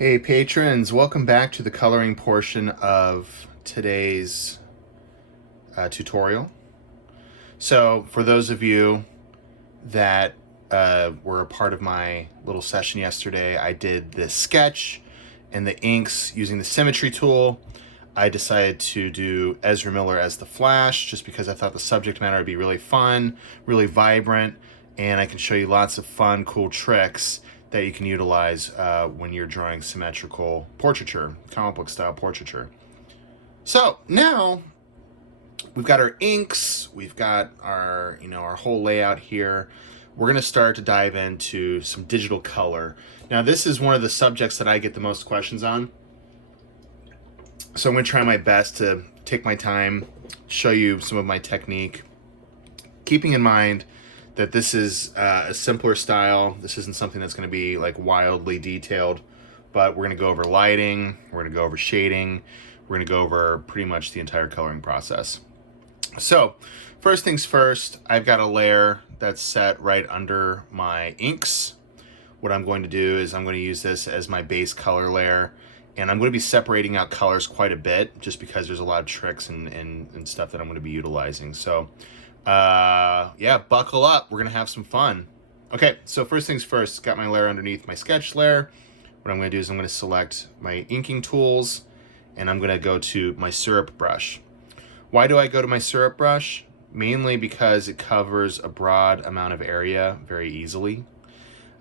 Hey patrons, welcome back to the coloring portion of today's tutorial. So for those of you that were a part of my little session yesterday, I did the sketch and the inks using the Symmetry Tool. I decided to do Ezra Miller as the Flash just because I thought the subject matter would be really fun, really vibrant, and I can show you lots of fun, cool tricks that you can utilize when you're drawing symmetrical portraiture, comic book style portraiture. So now we've got our inks, we've got our our whole layout here. We're going to start to dive into some digital color. Now this is one of the subjects that I get the most questions on. So I'm going to try my best to take my time, show you some of my technique, keeping in mind that this is a simpler style. This isn't something that's going to be like wildly detailed, but we're going to go over lighting, we're going to go over shading, we're going to go over pretty much the entire coloring process. So first things first, I've got a layer that's set right under my inks. What I'm going to do is I'm going to use this as my base color layer, and I'm going to be separating out colors quite a bit just because there's a lot of tricks and stuff that I'm going to be utilizing. So yeah, buckle up, we're gonna have some fun. Okay, so first things first, got my layer underneath my sketch layer. What I'm gonna do is I'm gonna select my inking tools and I'm gonna go to my syrup brush. Why do I go to my syrup brush? Mainly because it covers a broad amount of area very easily.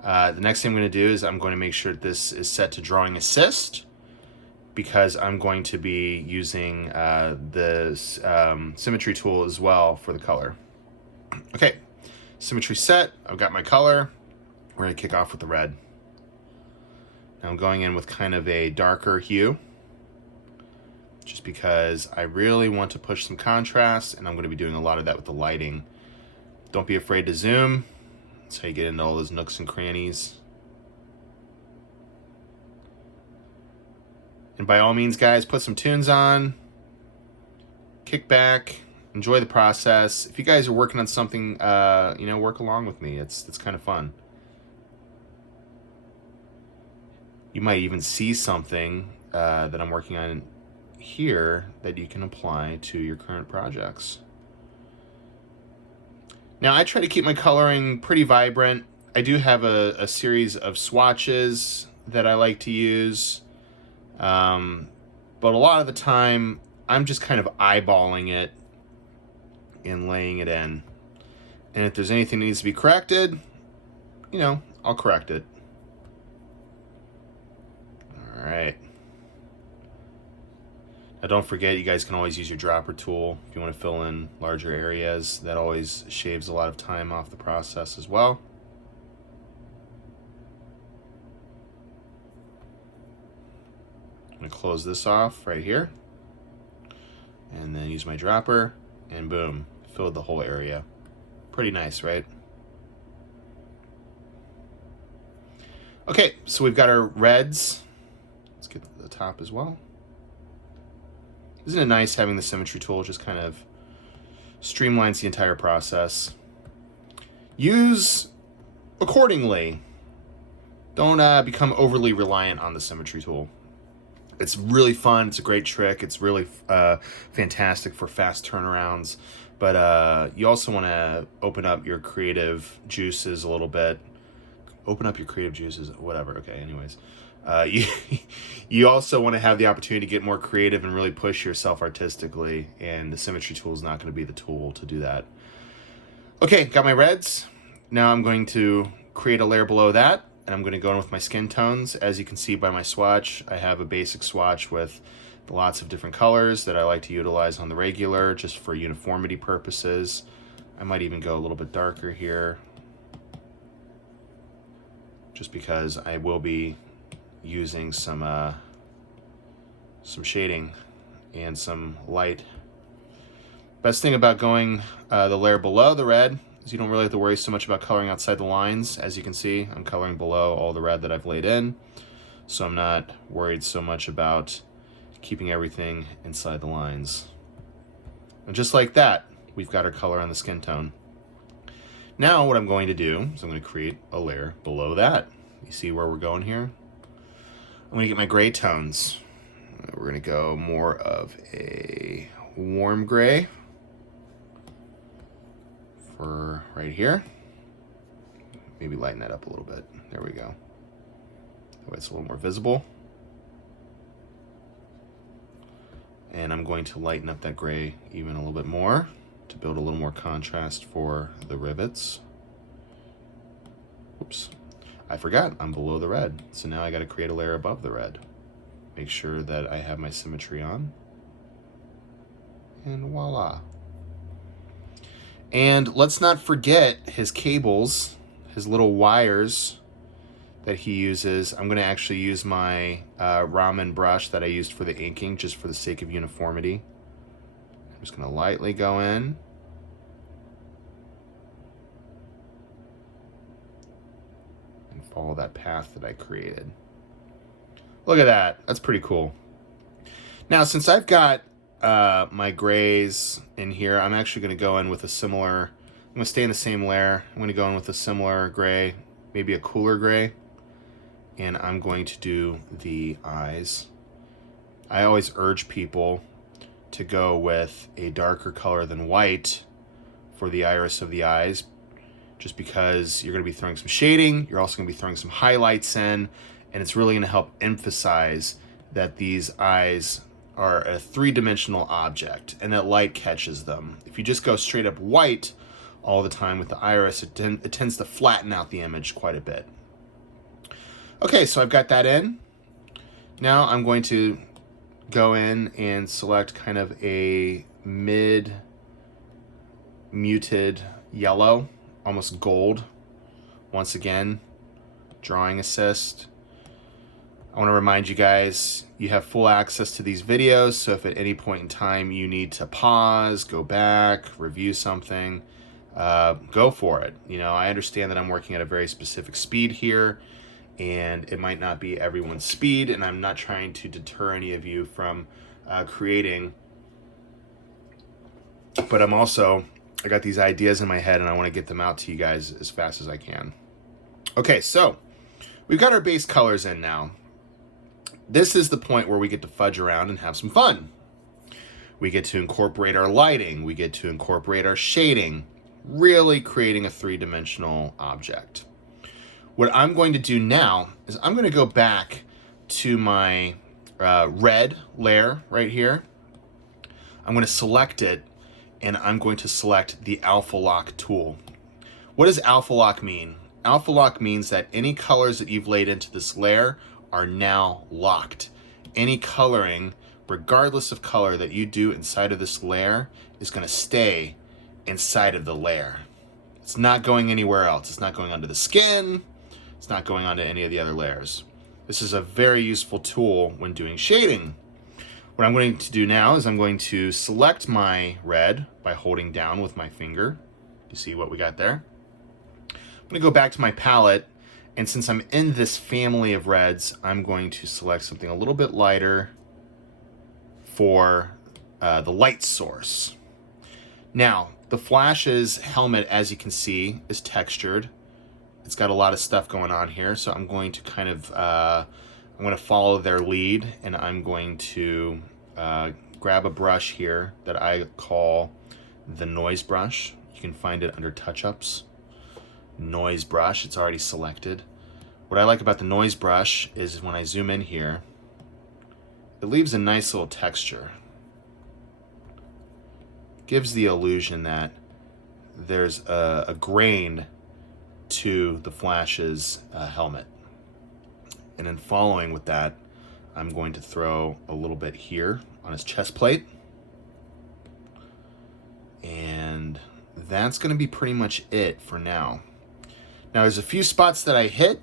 The next thing I'm gonna do is I'm going to make sure that this is set to drawing assist, because I'm going to be using the Symmetry Tool as well for the color. Okay, symmetry set, I've got my color. We're gonna kick off with the red. Now I'm going in with kind of a darker hue, just because I really want to push some contrast, and I'm gonna be doing a lot of that with the lighting. Don't be afraid to zoom. That's how you get into all those nooks and crannies. And by all means, guys, put some tunes on, kick back, enjoy the process. If you guys are working on something, work along with me. It's kind of fun. You might even see something that I'm working on here that you can apply to your current projects. Now, I try to keep my coloring pretty vibrant. I do have a series of swatches that I like to use. But a lot of the time I'm just kind of eyeballing it and laying it in. And if there's anything that needs to be corrected, I'll correct it. All right. Now don't forget, you guys can always use your dropper tool if you want to fill in larger areas. That always shaves a lot of time off the process as well. I'm going to close this off right here, and then use my dropper, and boom, filled the whole area. Pretty nice, right? Okay, so we've got our reds. Let's get to the top as well. Isn't it nice having the Symmetry Tool? Just kind of streamlines the entire process. Use accordingly. Don't become overly reliant on the Symmetry Tool. It's really fun. It's a great trick. It's really fantastic for fast turnarounds. But you also want to open up your creative juices a little bit. Open up your creative juices, whatever. Okay, anyways. You also want to have the opportunity to get more creative and really push yourself artistically. And the Symmetry Tool is not going to be the tool to do that. Okay, got my reds. Now I'm going to create a layer below that. And I'm going to go in with my skin tones. As you can see by my swatch, I have a basic swatch with lots of different colors that I like to utilize on the regular, just for uniformity purposes. I might even go a little bit darker here, just because I will be using some shading and some light. Best thing about going the layer below the red, you don't really have to worry so much about coloring outside the lines. As you can see, I'm coloring below all the red that I've laid in, so I'm not worried so much about keeping everything inside the lines. And just like that, we've got our color on the skin tone. Now what I'm going to do is I'm going to create a layer below that. You see where we're going here? I'm gonna get my gray tones. We're gonna go more of a warm gray for right here. Maybe lighten that up a little bit. There we go. That way it's a little more visible. And I'm going to lighten up that gray even a little bit more to build a little more contrast for the rivets. Oops, I forgot I'm below the red. So now I got to create a layer above the red. Make sure that I have my symmetry on. And voila. And let's not forget his cables, his little wires that he uses. I'm going to actually use my ramen brush that I used for the inking just for the sake of uniformity. I'm just going to lightly go in. And follow that path that I created. Look at that. That's pretty cool. Now, since I've got my grays in here, I'm actually going to go in with a similar, I'm going to stay in the same layer. I'm going to go in with a similar gray, maybe a cooler gray. And I'm going to do the eyes. I always urge people to go with a darker color than white for the iris of the eyes, just because you're going to be throwing some shading, you're also going to be throwing some highlights in, and it's really going to help emphasize that these eyes are a three-dimensional object and that light catches them. If you just go straight up white all the time with the iris, it tends to flatten out the image quite a bit. Okay, so I've got that in. Now I'm going to go in and select kind of a mid-muted yellow, almost gold. Once again, drawing assist. I want to remind you guys, you have full access to these videos, so if at any point in time you need to pause, go back, review something, go for it. You know, I understand that I'm working at a very specific speed here, and it might not be everyone's speed, and I'm not trying to deter any of you from creating, but I got these ideas in my head and I want to get them out to you guys as fast as I can. Okay, so we've got our base colors in now. This is the point where we get to fudge around and have some fun. We get to incorporate our lighting, we get to incorporate our shading, really creating a three-dimensional object. What I'm going to do now is I'm going to go back to my red layer right here. I'm going to select it, and I'm going to select the Alpha Lock tool. What does Alpha Lock mean? Alpha Lock means that any colors that you've laid into this layer are now locked. Any coloring, regardless of color, that you do inside of this layer is going to stay inside of the layer. It's not going anywhere else. It's not going onto the skin. It's not going onto any of the other layers. This is a very useful tool when doing shading. What I'm going to do now is I'm going to select my red by holding down with my finger. You see what we got there? I'm going to go back to my palette, and since I'm in this family of reds, I'm going to select something a little bit lighter for the light source. Now, the Flash's helmet, as you can see, is textured. It's got a lot of stuff going on here, so I'm going to kind of, I'm going to follow their lead, and I'm going to grab a brush here that I call the noise brush. You can find it under touch-ups. Noise brush, it's already selected. What I like about the noise brush is when I zoom in here, it leaves a nice little texture. Gives the illusion that there's a grain to the Flash's helmet. And then following with that, I'm going to throw a little bit here on his chest plate. And that's going to be pretty much it for now. Now there's a few spots that I hit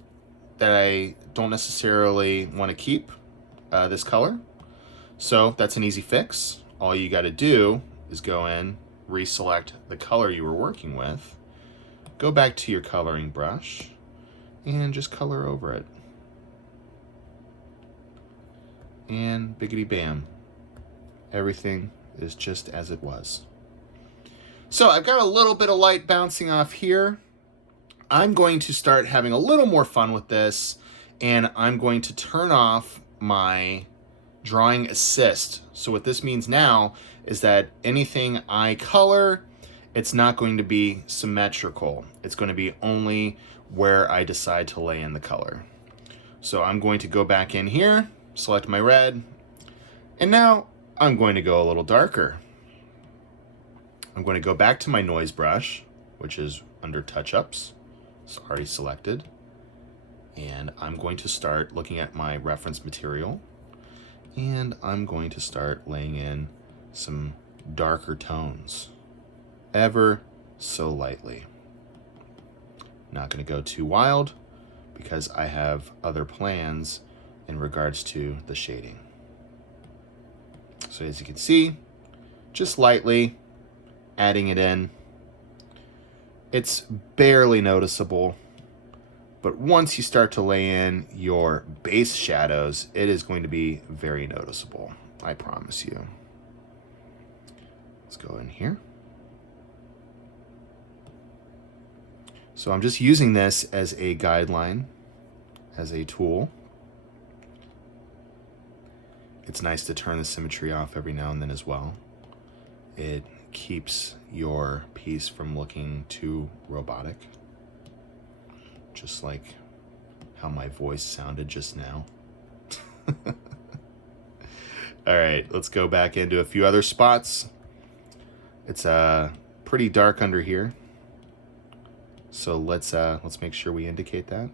that I don't necessarily want to keep this color. So that's an easy fix. All you got to do is go in, reselect the color you were working with, go back to your coloring brush, and just color over it. And biggity bam. Everything is just as it was. So I've got a little bit of light bouncing off here. I'm going to start having a little more fun with this, and I'm going to turn off my drawing assist. So what this means now is that anything I color, it's not going to be symmetrical. It's going to be only where I decide to lay in the color. So I'm going to go back in here, select my red, and now I'm going to go a little darker. I'm going to go back to my noise brush, which is under touch-ups. It's already selected. And I'm going to start looking at my reference material, and I'm going to start laying in some darker tones, ever so lightly. Not going to go too wild because I have other plans in regards to the shading. So as you can see, just lightly adding it in. It's barely noticeable, but once you start to lay in your base shadows, it is going to be very noticeable, I promise you. Let's go in here. So I'm just using this as a guideline, as a tool. It's nice to turn the symmetry off every now and then as well. It keeps your piece from looking too robotic, just like how my voice sounded just now. All right, let's go back into a few other spots. It's pretty dark under here, so let's make sure we indicate that.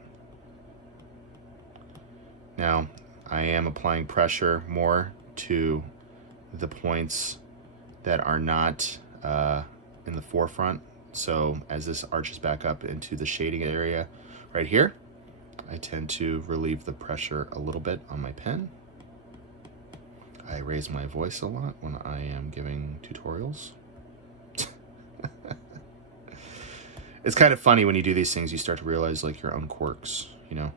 Now, I am applying pressure more to the points that are not in the forefront. So as this arches back up into the shading area right here, I tend to relieve the pressure a little bit on my pen. I raise my voice a lot when I am giving tutorials. It's kind of funny when you do these things, you start to realize like your own quirks, you know.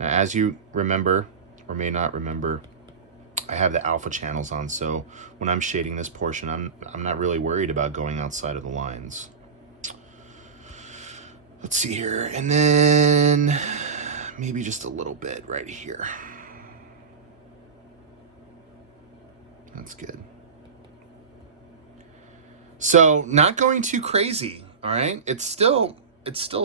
Now, as you remember, or may not remember, I have the alpha channels on, so when I'm shading this portion, I'm not really worried about going outside of the lines. Let's see here, and then maybe just a little bit right here. That's good. So not going too crazy, all right? It's still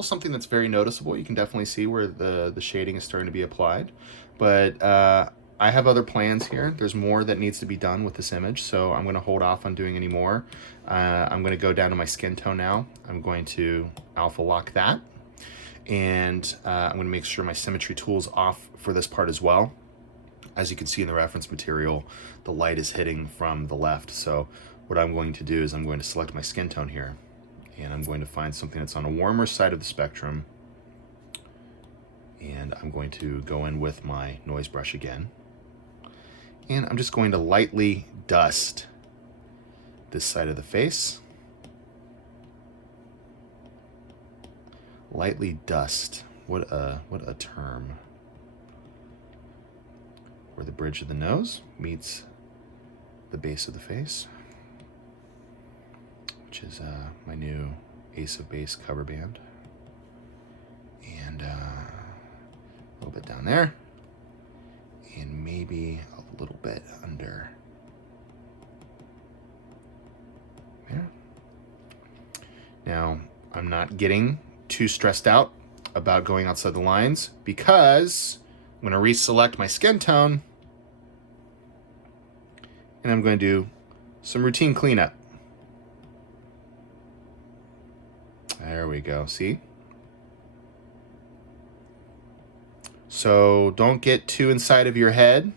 something that's very noticeable. You can definitely see where the shading is starting to be applied, but I have other plans here. There's more that needs to be done with this image, so I'm going to hold off on doing any more. I'm going to go down to my skin tone now. I'm going to alpha lock that, and I'm going to make sure my Symmetry Tool is off for this part as well. As you can see in the reference material, the light is hitting from the left, so what I'm going to do is I'm going to select my skin tone here, and I'm going to find something that's on a warmer side of the spectrum, and I'm going to go in with my noise brush again, and I'm just going to lightly dust this side of the face. Lightly dust, what a term. Where the bridge of the nose meets the base of the face, which is my new Ace of Base cover band. And a little bit down there, and maybe a little bit under there. Now, I'm not getting too stressed out about going outside the lines because I'm going to reselect my skin tone, and I'm going to do some routine cleanup. There we go, see? So don't get too inside of your head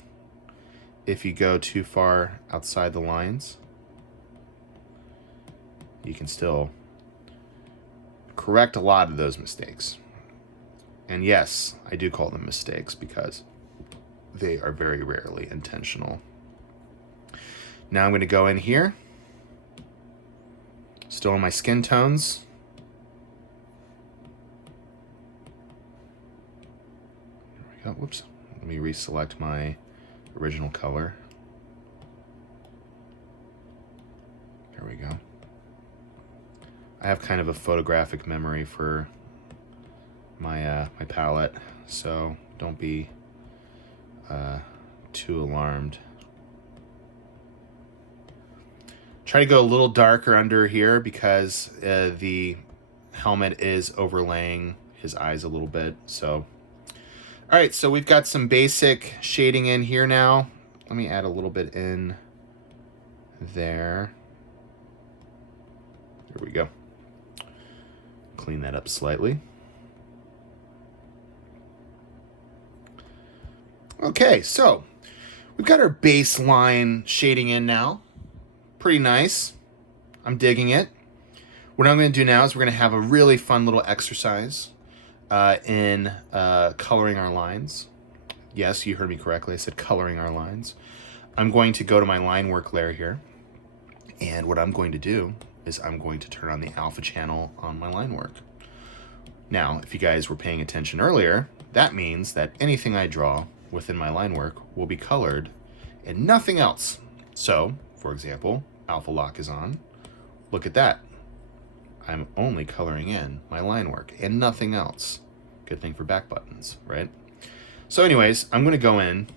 if you go too far outside the lines. You can still correct a lot of those mistakes. And yes, I do call them mistakes because they are very rarely intentional. Now I'm going to go in here, still in my skin tones. There we go. Whoops. Let me reselect my original color. There we go. I have kind of a photographic memory for my my palette, so don't be too alarmed. Try to go a little darker under here because the helmet is overlaying his eyes a little bit. So, all right, so we've got some basic shading in here now. Let me add a little bit in there. There we go. Clean that up slightly. Okay, so we've got our baseline shading in now. Pretty nice. I'm digging it. What I'm going to do now is we're going to have a really fun little exercise in coloring our lines. Yes, you heard me correctly. I said coloring our lines. I'm going to go to my line work layer here. And what I'm going to do is I'm going to turn on the alpha channel on my line work. Now, if you guys were paying attention earlier, that means that anything I draw within my line work will be colored and nothing else. So, for example, alpha lock is on. Look at that. I'm only coloring in my line work and nothing else. Good thing for back buttons, right? So anyways, I'm going to go in.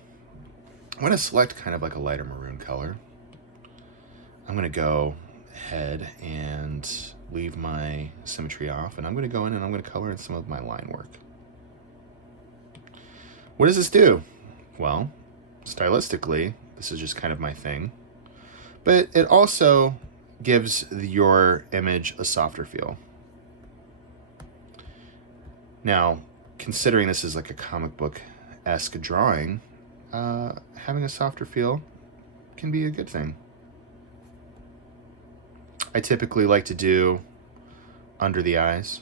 I'm going to select kind of like a lighter maroon color. I'm going to go ahead and leave my symmetry off, and I'm going to go in and I'm going to color in some of my line work. What does this do? Well, stylistically, this is just kind of my thing, but it also gives your image a softer feel. Now, considering this is like a comic book-esque drawing, having a softer feel can be a good thing. I typically like to do under the eyes,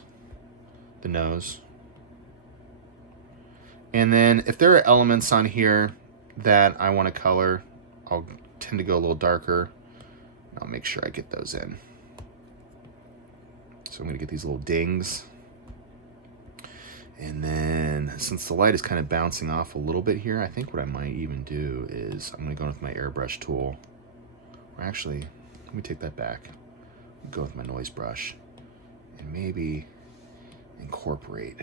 the nose. And then if there are elements on here that I want to color, I'll tend to go a little darker. I'll make sure I get those in. So I'm going to get these little dings. And then since the light is kind of bouncing off a little bit here, I think what I might even do is I'm going to go with my airbrush tool. Or actually, let me take that back. Go with my noise brush and maybe incorporate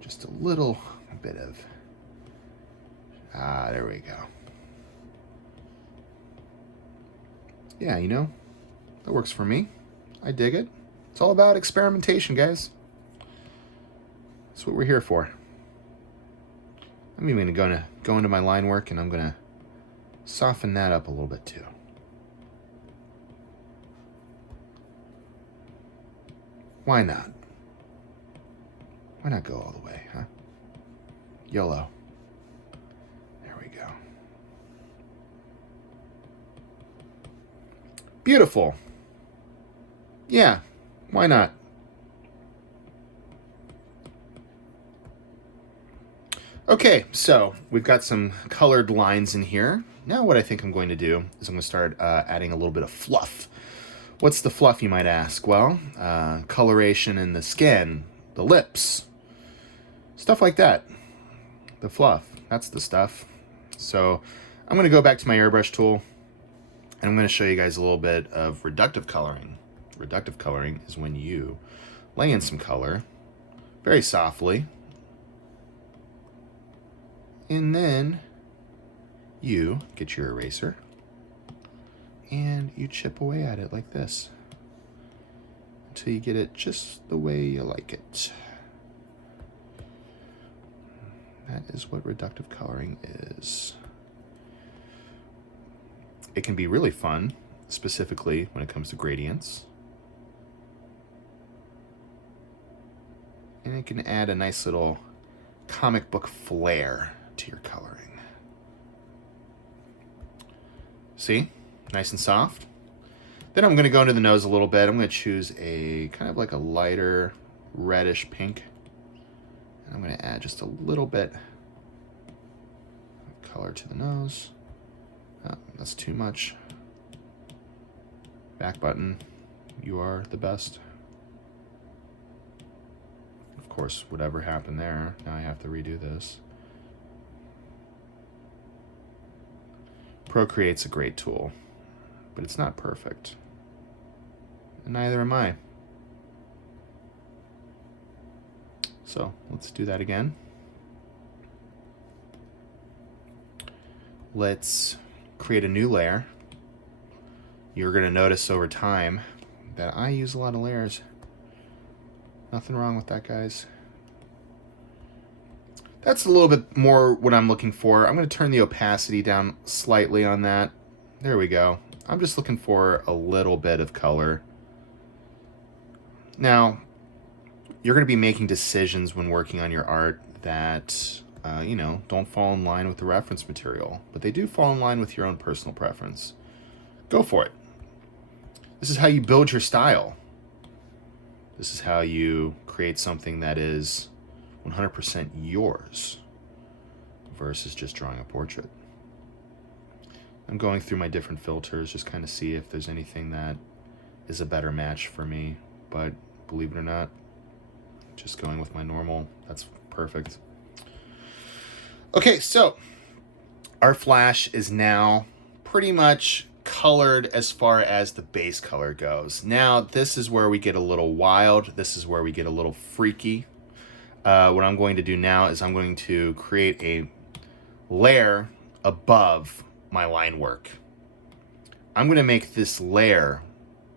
just a little bit of, there we go. Yeah, you know, that works for me. I dig it. It's all about experimentation, guys. That's what we're here for. I'm even going to go into my line work and I'm going to soften that up a little bit too. Why not? Why not go all the way, huh? YOLO. There we go. Beautiful. Yeah, why not? Okay, so we've got some colored lines in here. Now what I think I'm going to do is I'm going to start adding a little bit of fluff. What's the fluff, you might ask? Well, coloration in the skin, the lips, stuff like that. The fluff, that's the stuff. So I'm going to go back to my airbrush tool, and I'm going to show you guys a little bit of reductive coloring. Reductive coloring is when you lay in some color very softly, and then you get your eraser and you chip away at it like this until you get it just the way you like it. That is what reductive coloring is. It can be really fun, specifically when it comes to gradients. And it can add a nice little comic book flair to your coloring. See? Nice and soft. Then I'm going to go into the nose a little bit. I'm going to choose a kind of like a lighter reddish pink. And I'm going to add just a little bit of color to the nose. Oh, that's too much. Back button, you are the best. Of course, whatever happened there, now I have to redo this. Procreate's a great tool, but it's not perfect. And neither am I. So let's do that again. let's create a new layer. You're going to notice over time that I use a lot of layers. Nothing wrong with that, guys. That's a little bit more what I'm looking for. I'm going to turn the opacity down slightly on that. There we go. I'm just looking for a little bit of color. Now, you're going to be making decisions when working on your art that, you know, don't fall in line with the reference material, but they do fall in line with your own personal preference. Go for it. This is how you build your style. This is how you create something that is 100% yours versus just drawing a portrait. I'm going through my different filters, just kind of see if there's anything that is a better match for me, but believe it or not, just going with my normal, that's perfect. Okay, so our flash is now pretty much colored as far as the base color goes. Now, this is where we get a little wild. This is where we get a little freaky. What I'm going to do now is I'm going to create a layer above my line work. I'm going to make this layer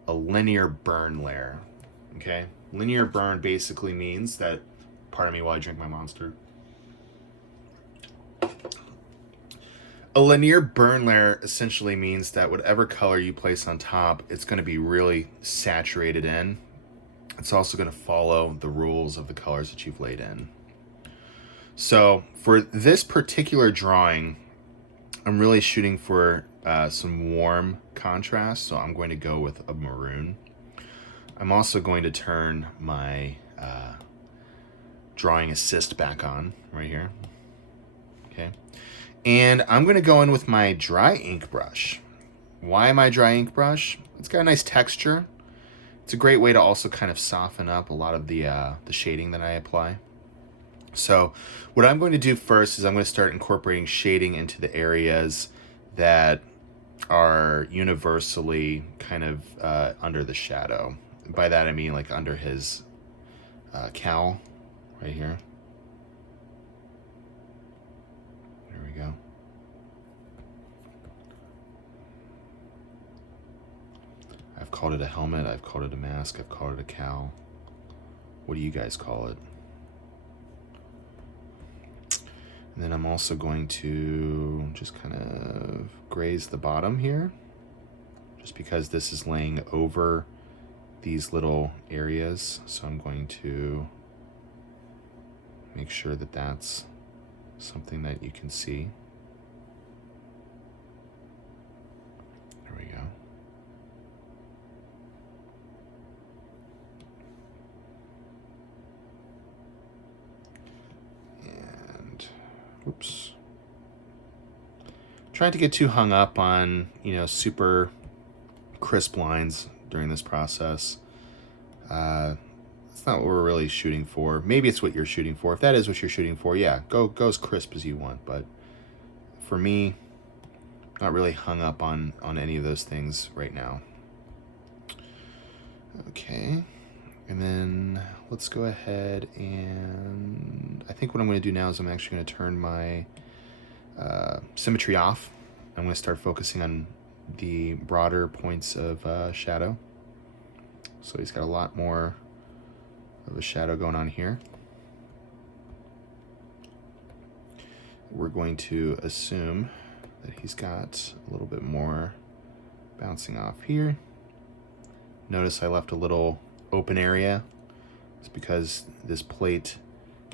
a linear burn layer. Okay? Linear burn basically means that, pardon me while I drink my Monster. A linear burn layer essentially means that whatever color you place on top, it's going to be really saturated in. It's also going to follow the rules of the colors that you've laid in. So for this particular drawing, I'm really shooting for some warm contrast, so I'm going to go with a maroon. I'm also going to turn my drawing assist back on right here. Okay. And I'm going to go in with my dry ink brush. Why my dry ink brush? It's got a nice texture. It's a great way to also kind of soften up a lot of the shading that I apply. So what I'm going to do first is I'm going to start incorporating shading into the areas that are universally kind of under the shadow. By that I mean like under his cowl right here. There we go. I've called it a helmet, I've called it a mask, I've called it a cowl. What do you guys call it? And then I'm also going to just kind of graze the bottom here, just because this is laying over these little areas. So I'm going to make sure that that's something that you can see. There we go. Oops. Trying to get too hung up on, you know, super crisp lines during this process. That's not what we're really shooting for. Maybe it's what you're shooting for. If that is what you're shooting for, yeah, go as crisp as you want. But for me, not really hung up on any of those things right now. Okay. And then let's go ahead and I think what I'm going to do now is I'm actually going to turn my symmetry off. I'm going to start focusing on the broader points of shadow. So he's got a lot more of a shadow going on here. We're going to assume that he's got a little bit more bouncing off here. Notice I left a little open area. It's because this plate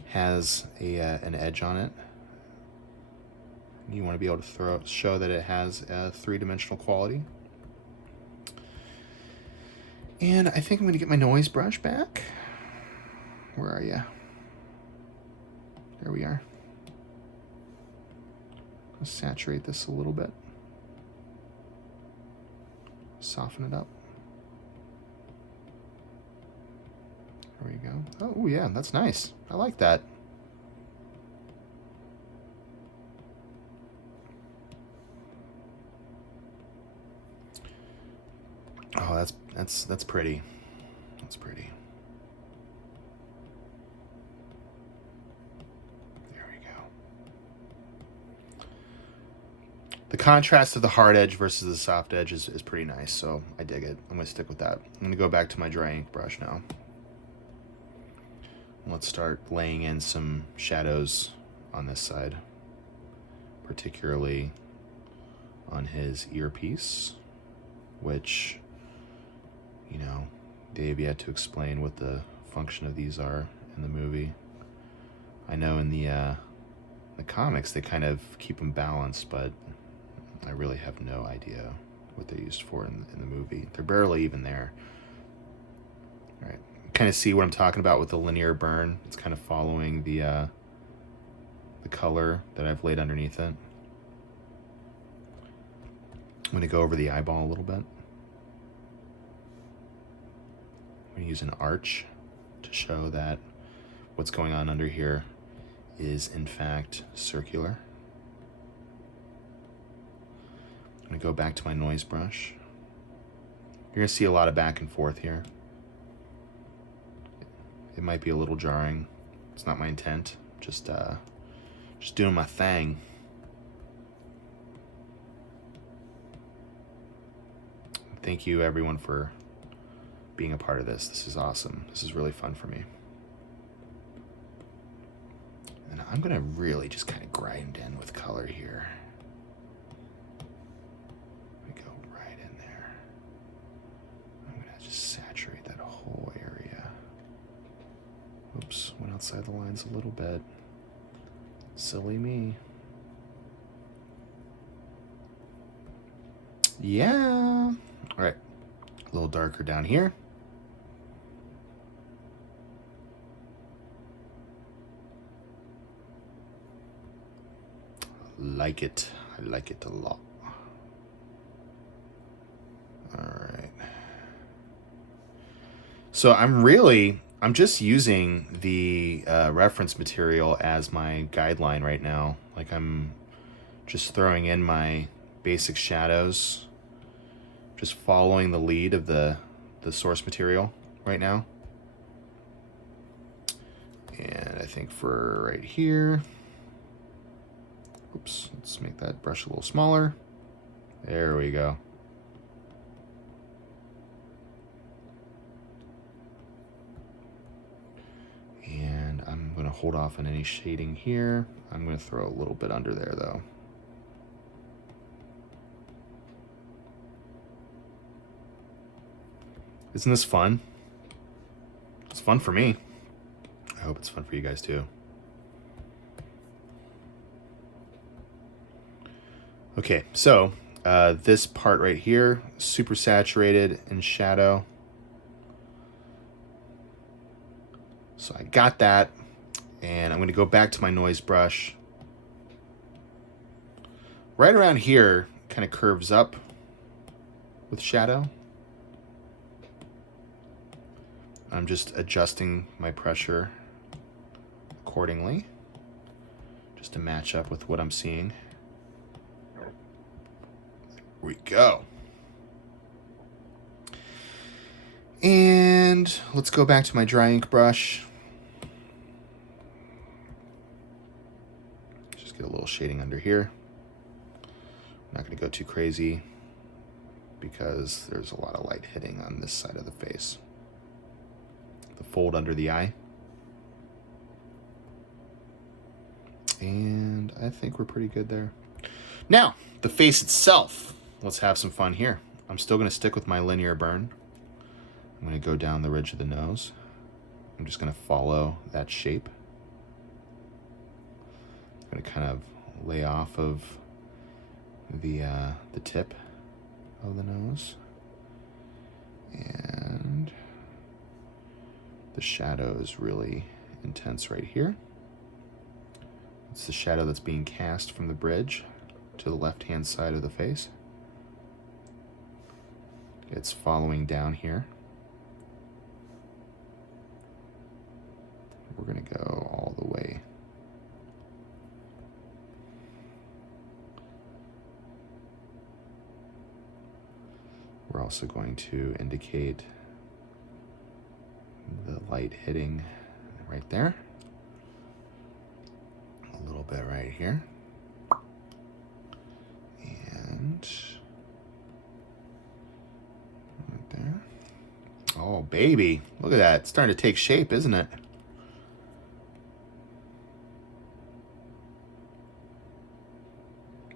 has an edge on it. You want to be able to show that it has a three-dimensional quality. And I think I'm going to get my noise brush back. Where are you? There we are. Let's saturate this a little bit. Soften it up. There we go. Oh, yeah, that's nice. I like that. Oh, that's pretty. That's pretty. There we go. contrast of the hard edge versus the soft edge is pretty nice, so I dig it. I'm going to stick with that. I'm going to go back to my dry ink brush now. Let's start laying in some shadows on this side, particularly on his earpiece, which, you know, they've yet to explain what the function of these are in the movie. I know in the comics they kind of keep them balanced, but I really have no idea what they're used for in the movie. They're barely even there. All right, kind of see what I'm talking about with the linear burn. It's kind of following the color that I've laid underneath it. I'm going to go over the eyeball a little bit. I'm going to use an arch to show that what's going on under here is in fact circular. I'm going to go back to my noise brush. You're going to see a lot of back and forth here. It might be a little jarring. It's not my intent. Just doing my thing. Thank you everyone for being a part of this. This is awesome. This is really fun for me. And I'm gonna really just kind of grind in with color here. Let me go right in there. I'm gonna just saturate that whole area. Oops, went outside the lines a little bit. Silly me. Yeah. All right, a little darker down here. Like it. I like it a lot. All right. So I'm just using the reference material as my guideline right now. Like I'm just throwing in my basic shadows, just following the lead of the source material right now. And I think for right here, oops, let's make that brush a little smaller. There we go. And I'm going to hold off on any shading here. I'm going to throw a little bit under there though. Isn't this fun? It's fun for me. I hope it's fun for you guys too. Okay, so this part right here, super saturated in shadow. So I got that, and I'm going to go back to my noise brush. Right around here, kind of curves up with shadow. I'm just adjusting my pressure accordingly, just to match up with what I'm seeing. There we go. And let's go back to my dry ink brush. Just get a little shading under here. I'm not going to go too crazy because there's a lot of light hitting on this side of the face. The fold under the eye. And I think we're pretty good there. Now, the face itself. Let's have some fun here. I'm still going to stick with my linear burn. I'm going to go down the ridge of the nose. I'm just going to follow that shape. I'm going to kind of lay off of the tip of the nose. And the shadow is really intense right here. It's the shadow that's being cast from the bridge to the left-hand side of the face. It's following down here. We're going to go all the way. We're also going to indicate the light hitting right there. A little bit right here. Oh, baby. Look at that. It's starting to take shape, isn't it?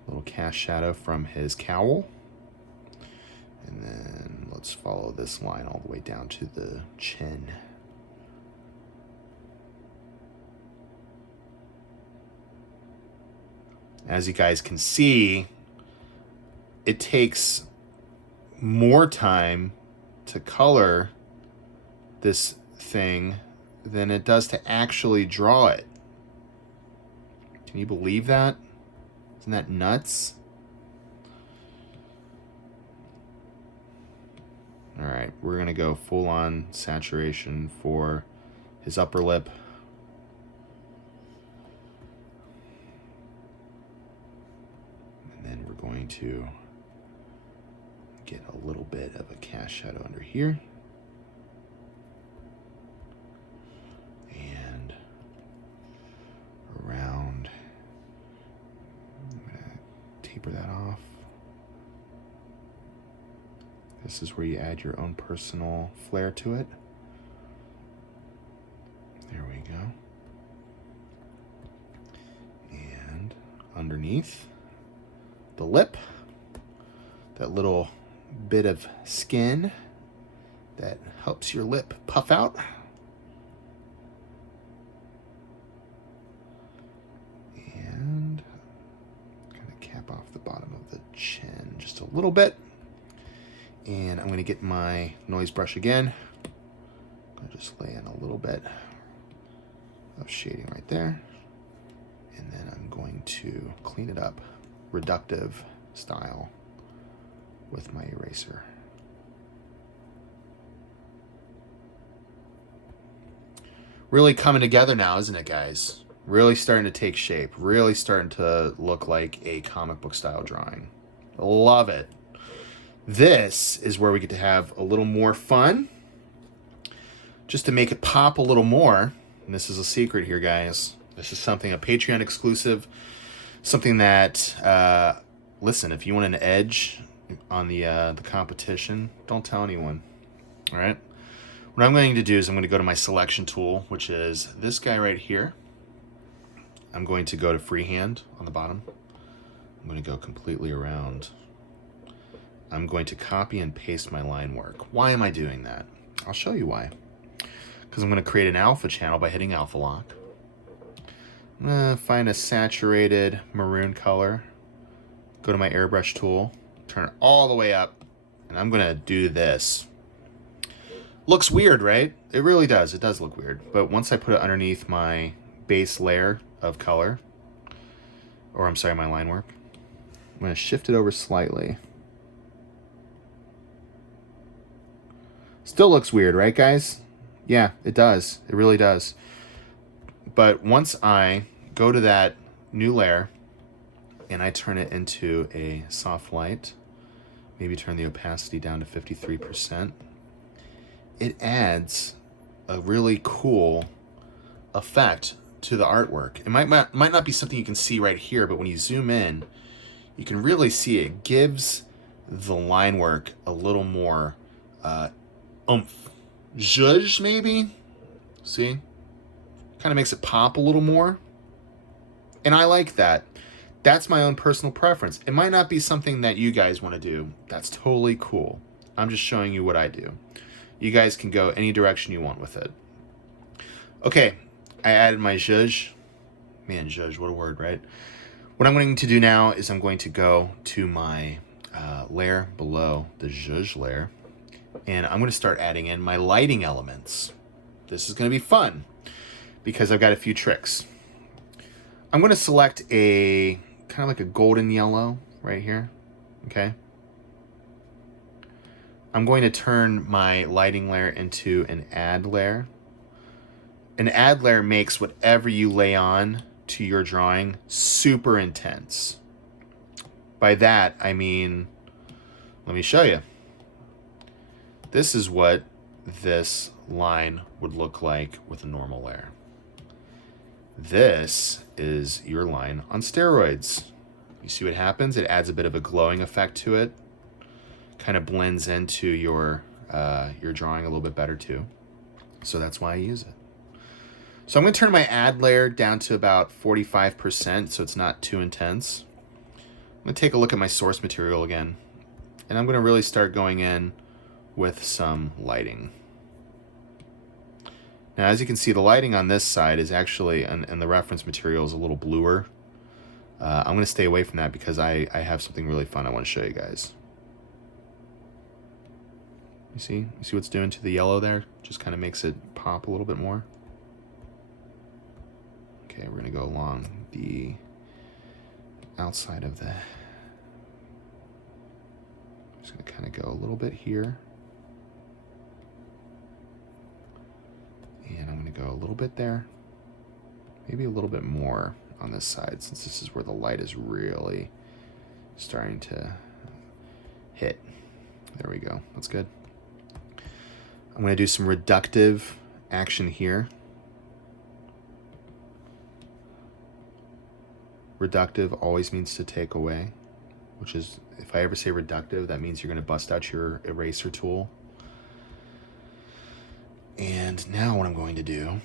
Little cast shadow from his cowl. And then let's follow this line all the way down to the chin. As you guys can see, it takes more time to color this thing than it does to actually draw it. Can you believe that? Isn't that nuts? All right, we're gonna go full on saturation for his upper lip. And then we're going to get a little bit of a cast shadow under here. And around, I'm gonna taper that off. This is where you add your own personal flair to it. There we go. And underneath the lip, that little bit of skin that helps your lip puff out. And kind of cap off the bottom of the chin just a little bit. And I'm going to get my noise brush again. I'm going to just lay in a little bit of shading right there. And then I'm going to clean it up, reductive style, with my eraser. Really coming together now, isn't it, guys? Really starting to take shape. Really starting to look like a comic book style drawing. Love it. This is where we get to have a little more fun. Just to make it pop a little more. And this is a secret here, guys. This is something, a Patreon exclusive. Something that, listen, if you want an edge on the competition, don't tell anyone. All right? What I'm going to do is I'm going to go to my selection tool, which is this guy right here. I'm going to go to freehand on the bottom. I'm going to go completely around. I'm going to copy and paste my line work. Why am I doing that? I'll show you why. Because I'm going to create an alpha channel by hitting alpha lock. I'm going to find a saturated maroon color. Go to my airbrush tool. Turn it all the way up. And I'm going to do this. Looks weird, right? It really does. It does look weird. But once I put it underneath my base layer of color, or I'm sorry, my line work, I'm going to shift it over slightly. Still looks weird, right, guys? Yeah, it does. It really does. But once I go to that new layer and I turn it into a soft light, maybe turn the opacity down to 53%, it adds a really cool effect to the artwork. It might not be something you can see right here, but when you zoom in, you can really see it gives the line work a little more oomph. Zhuzh, maybe? See? Kind of makes it pop a little more. And I like that. That's my own personal preference. It might not be something that you guys want to do. That's totally cool. I'm just showing you what I do. You guys can go any direction you want with it. Okay, I added my zhuzh. Man, zhuzh, what a word, right? What I'm going to do now is I'm going to go to my layer below the zhuzh layer. And I'm going to start adding in my lighting elements. This is going to be fun because I've got a few tricks. I'm going to select a kind of like a golden yellow right here. Okay. I'm going to turn my lighting layer into an add layer. An add layer makes whatever you lay on to your drawing super intense. By that, I mean, let me show you. This is what this line would look like with a normal layer. This is your line on steroids. You see what happens? It adds a bit of a glowing effect to it. Kind of blends into your your drawing a little bit better too. So that's why I use it. So I'm going to turn my add layer down to about 45% so it's not too intense. I'm going to take a look at my source material again, and I'm going to really start going in with some lighting. Now, as you can see, the lighting on this side is actually, and the reference material is a little bluer. I'm going to stay away from that because I have something really fun I want to show you guys. You see what it's doing to the yellow there? Just kind of makes it pop a little bit more. Okay, we're going to go along the outside of the... Just going to kind of go a little bit here. And I'm going to go a little bit there. Maybe a little bit more on this side, since this is where the light is really starting to hit. There we go. That's good. I'm going to do some reductive action here. Reductive always means to take away, which is, if I ever say reductive, that means you're going to bust out your eraser tool. And now what I'm going to do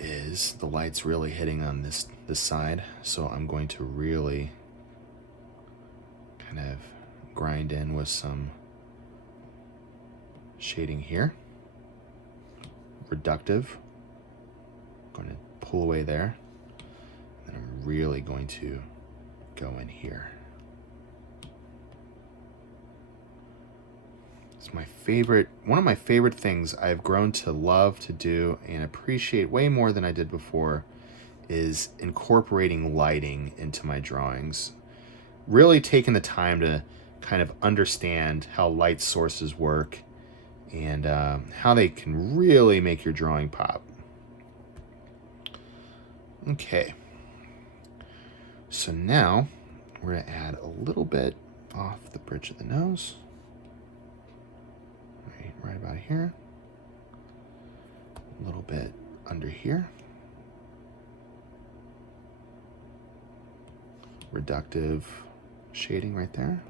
is, the light's really hitting on this side, so I'm going to really kind of grind in with some shading here. Reductive. I'm going to pull away there. And I'm really going to go in here. It's my favorite, one of my favorite things I've grown to love to do and appreciate way more than I did before is incorporating lighting into my drawings. Really taking the time to kind of understand how light sources work and how they can really make your drawing pop. Okay. So now we're going to add a little bit off the bridge of the nose. Right about here. A little bit under here. Reductive shading right there.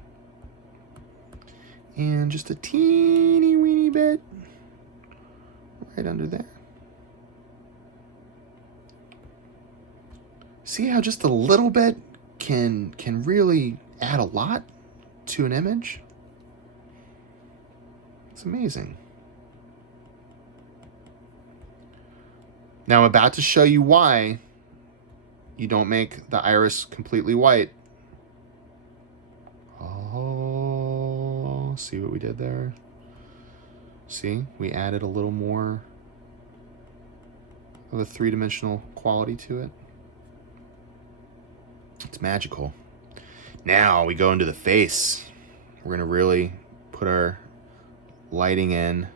And just a teeny weeny bit right under there. See how just a little bit can really add a lot to an image? It's amazing. Now I'm about to show you why you don't make the iris completely white. Oh, see what we did there? See, we added a little more of a three-dimensional quality to it. It's magical. Now we go into the face. We're gonna really put our lighting in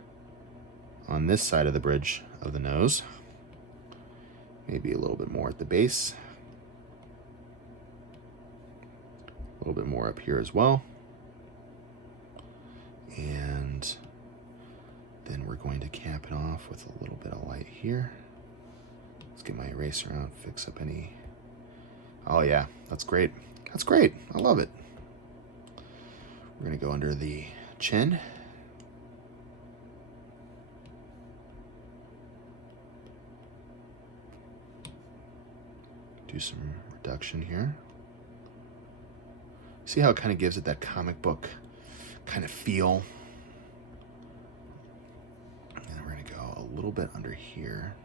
on this side of the bridge of the nose. Maybe a little bit more at the base. A little bit more up here as well. And then we're going to cap it off with a little bit of light here. Let's get my eraser out, fix up any... Oh yeah, that's great. That's great. I love it. We're going to go under the chin. Do some reduction here. See how it kind of gives it that comic book kind of feel? And we're going to go a little bit under here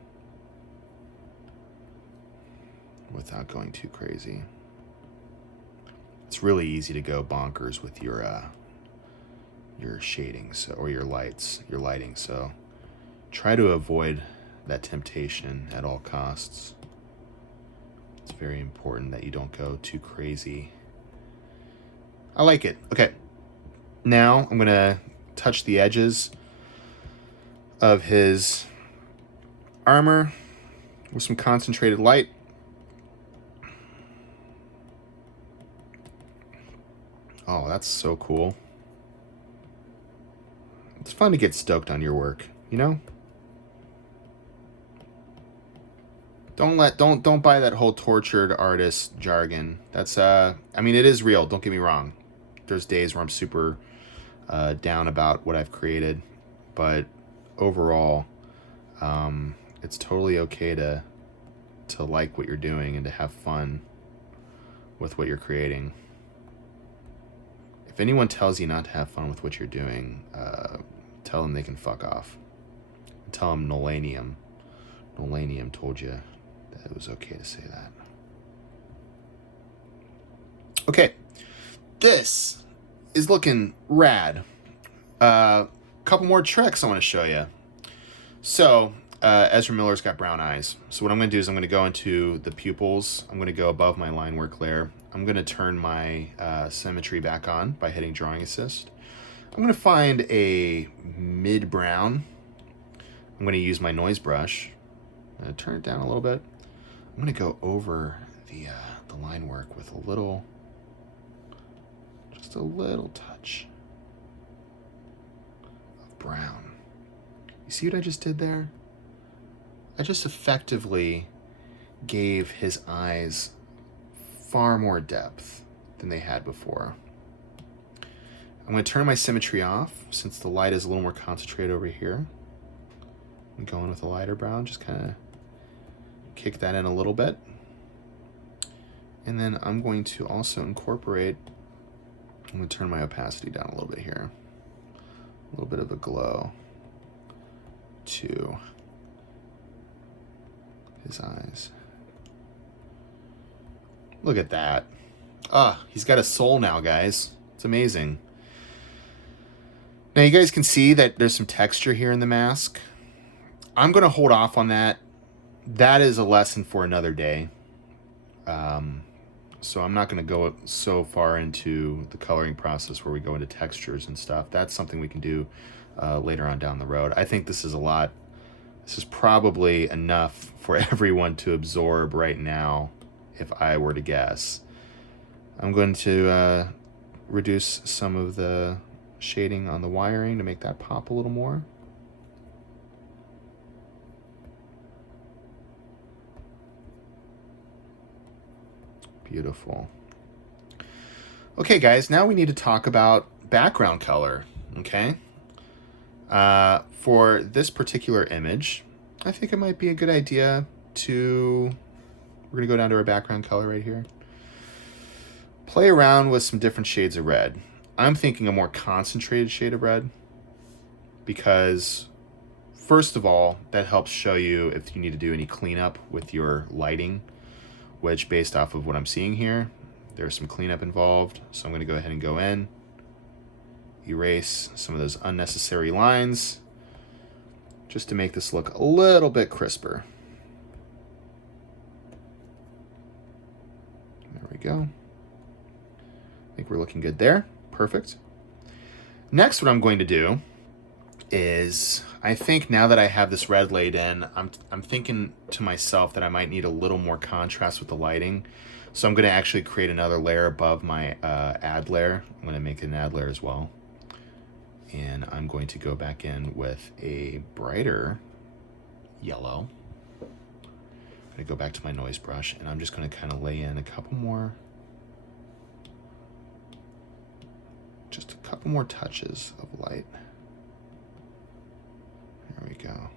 without going too crazy. It's really easy to go bonkers with your shadings or your lighting. So try to avoid that temptation at all costs. It's very important that you don't go too crazy. I like it. Okay. Now I'm going to touch the edges of his armor with some concentrated light. Oh, that's so cool. It's fun to get stoked on your work, you know? Don't buy that whole tortured artist jargon. That's I mean, it is real, don't get me wrong. There's days where I'm super down about what I've created, but overall, it's totally okay to like what you're doing and to have fun with what you're creating. If anyone tells you not to have fun with what you're doing, tell them they can fuck off. Tell them Nolanium told you that it was okay to say that. Okay, this is looking rad. Couple more tricks I want to show you. So Ezra Miller's got brown eyes. So what I'm going to do is I'm going to go into the pupils. I'm going to go above my line work layer. I'm going to turn my symmetry back on by hitting Drawing Assist. I'm going to find a mid-brown. I'm going to use my noise brush. I'm going to turn it down a little bit. I'm going to go over the line work with just a little touch of brown. You see what I just did there? I just effectively gave his eyes far more depth than they had before. I'm going to turn my symmetry off since the light is a little more concentrated over here. I'm going with a lighter brown, just kind of kick that in a little bit. And then I'm going to also incorporate, I'm going to turn my opacity down a little bit here. A little bit of a glow to his eyes. Look at that. He's got a soul now, guys. It's amazing. Now you guys can see that there's some texture here in the mask. I'm going to hold off on that. That is a lesson for another day. So I'm not going to go so far into the coloring process where we go into textures and stuff. That's something we can do later on down the road. I think this is a lot. This is probably enough for everyone to absorb right now, if I were to guess. I'm going to reduce some of the shading on the wiring to make that pop a little more. Beautiful. Okay, guys, now we need to talk about background color, okay? For this particular image, I think it might be a good idea to, we're gonna go down to our background color right here. Play around with some different shades of red. I'm thinking a more concentrated shade of red because, first of all, that helps show you if you need to do any cleanup with your lighting, which based off of what I'm seeing here, there's some cleanup involved. So I'm gonna go ahead and go in, erase some of those unnecessary lines just to make this look a little bit crisper. There we go. I think we're looking good there. Perfect. Next, what I'm going to do is, I think now that I have this red laid in, I'm thinking to myself that I might need a little more contrast with the lighting. So I'm going to actually create another layer above my add layer. I'm going to make an add layer as well. And I'm going to go back in with a brighter yellow. I'm going to go back to my noise brush, and I'm just going to kind of lay in a couple more touches of light. There we go.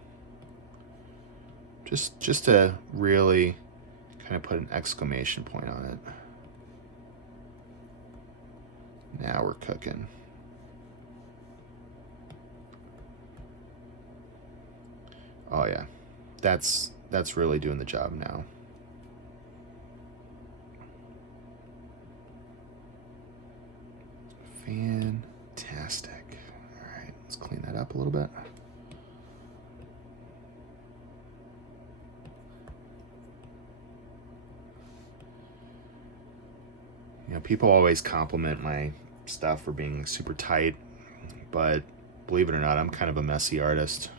Just to really kind of put an exclamation point on it. Now we're cooking. Oh yeah, that's really doing the job now. Fantastic. All right, let's clean that up a little bit. You know, people always compliment my stuff for being super tight, but believe it or not, I'm kind of a messy artist.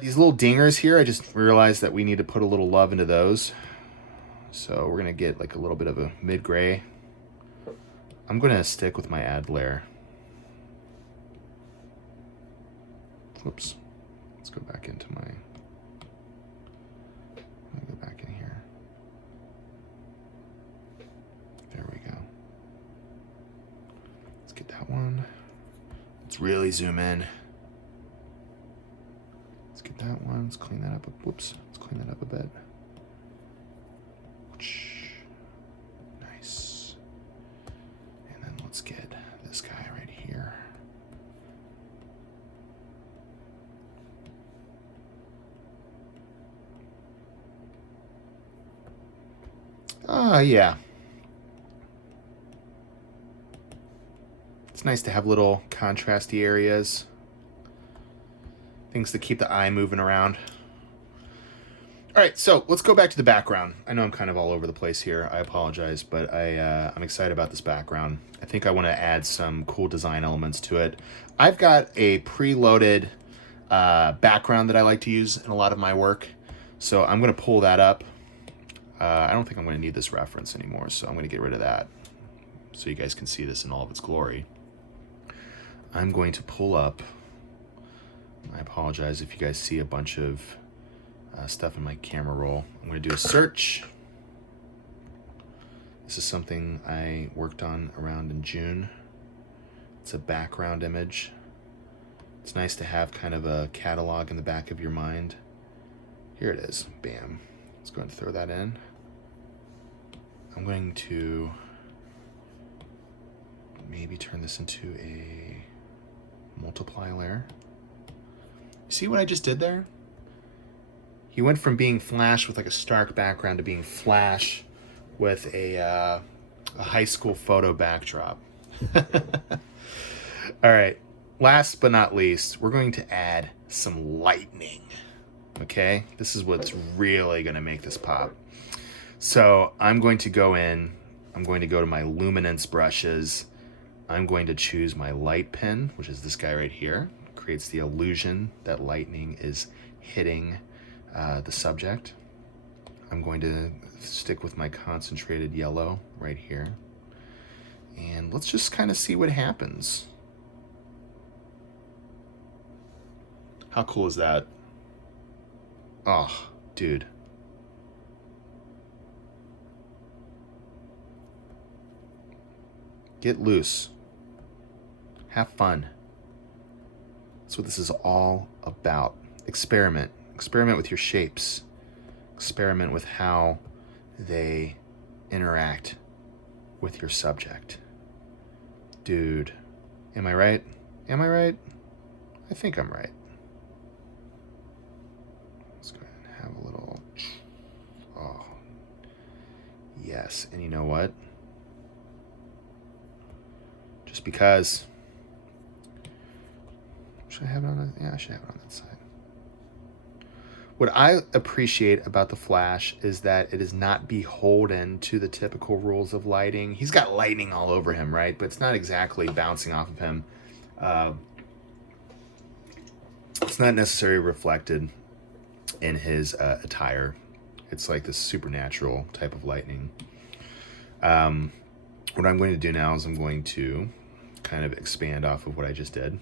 These little dingers here, I just realized that we need to put a little love into those. So we're gonna get like a little bit of a mid-gray. I'm gonna stick with my add layer. Whoops. Let's go back into my, I'll go back in here. There we go. Let's get that one. Let's Let's really zoom in. Let's get that one. Let's clean that up. Whoops. Let's clean that up a bit. Nice. And then let's get this guy right here. Yeah. It's nice to have little contrasty areas. Things to keep the eye moving around. All right, so let's go back to the background. I know I'm kind of all over the place here. I apologize, but I'm excited about this background. I think I want to add some cool design elements to it. I've got a preloaded background that I like to use in a lot of my work. So I'm going to pull that up. I don't think I'm going to need this reference anymore, so I'm going to get rid of that so you guys can see this in all of its glory. I'm going to pull up. I apologize if you guys see a bunch of stuff in my camera roll. I'm going to do a search. This is something I worked on around in June. It's a background image. It's nice to have kind of a catalog in the back of your mind. Here it is. Bam. Let's go ahead and throw that in. I'm going to maybe turn this into a multiply layer. See what I just did there? He went from being flash with like a stark background to being flash with a high school photo backdrop. All right, last but not least, we're going to add some lightning. Okay, this is what's really gonna make this pop. So I'm going to go in, I'm going to go to my luminance brushes. I'm going to choose my light pen, which is this guy right here. It creates the illusion that lightning is hitting the subject. I'm going to stick with my concentrated yellow right here. And let's just kind of see what happens. How cool is that? Oh, dude. Get loose. Have fun. That's what this is all about. Experiment. Experiment with your shapes. Experiment with how they interact with your subject. Dude, am I right? Am I right? I think I'm right. Let's go ahead and have a little... Oh. Yes, and you know what? Just because... Should I have it on that? Yeah, I should have it on that side. What I appreciate about the Flash is that it is not beholden to the typical rules of lighting. He's got lightning all over him, right? But it's not exactly bouncing off of him. It's not necessarily reflected in his attire. It's like this supernatural type of lightning. What I'm going to do now is I'm going to kind of expand off of what I just did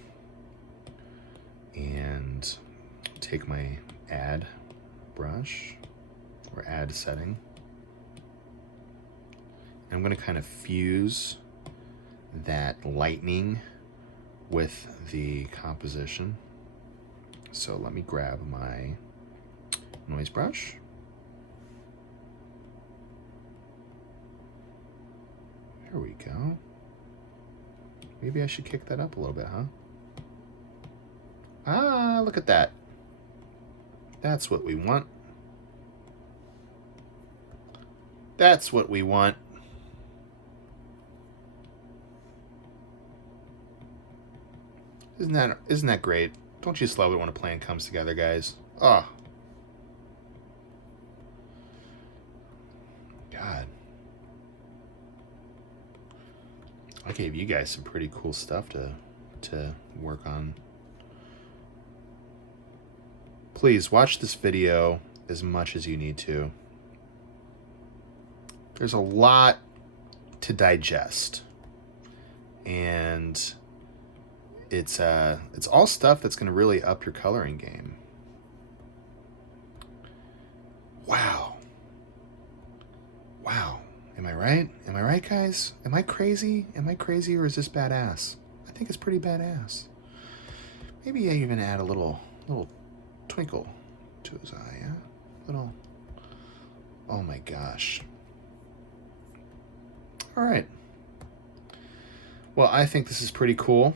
and take my add brush or add setting. I'm going to kind of fuse that lightning with the composition. So let me grab my noise brush. There we go. Maybe I should kick that up a little bit, huh? Ah, look at that. That's what we want. That's what we want. Isn't that great? Don't you just love it when a plan comes together, guys? Oh. God. I gave you guys some pretty cool stuff to work on. Please watch this video as much as you need to. There's a lot to digest. And it's all stuff that's going to really up your coloring game. Wow. Wow. Am I right? Am I right, guys? Am I crazy? Am I crazy, or is this badass? I think it's pretty badass. Maybe I even add a little twinkle to his eye, yeah? Little, oh my gosh. All right. Well, I think this is pretty cool.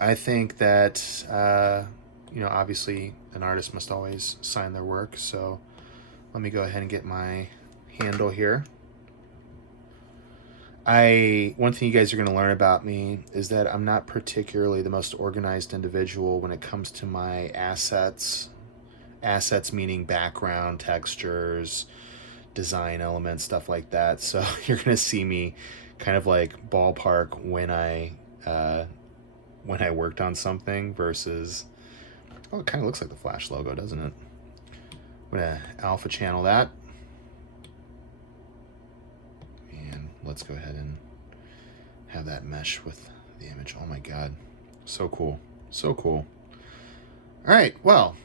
I think that, you know, obviously an artist must always sign their work, so let me go ahead and get my handle here. One thing you guys are going to learn about me is that I'm not particularly the most organized individual when it comes to my assets. Assets meaning background, textures, design elements, stuff like that. So you're going to see me kind of like ballpark when I worked on something versus, oh, it kind of looks like the Flash logo, doesn't it? I'm going to alpha channel that. And let's go ahead and have that mesh with the image. Oh my God. So cool. So cool. All right. Well,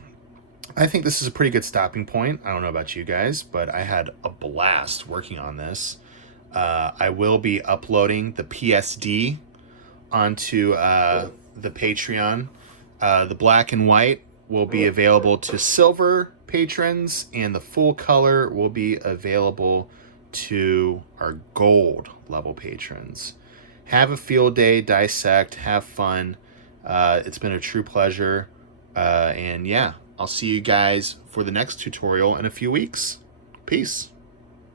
I think this is a pretty good stopping point. I don't know about you guys, but I had a blast working on this. I will be uploading the PSD onto the Patreon. The black and white will be available to silver patrons, and the full color will be available to our gold level patrons. Have a field day, dissect, have fun. It's been a true pleasure. And yeah, I'll see you guys for the next tutorial in a few weeks. Peace.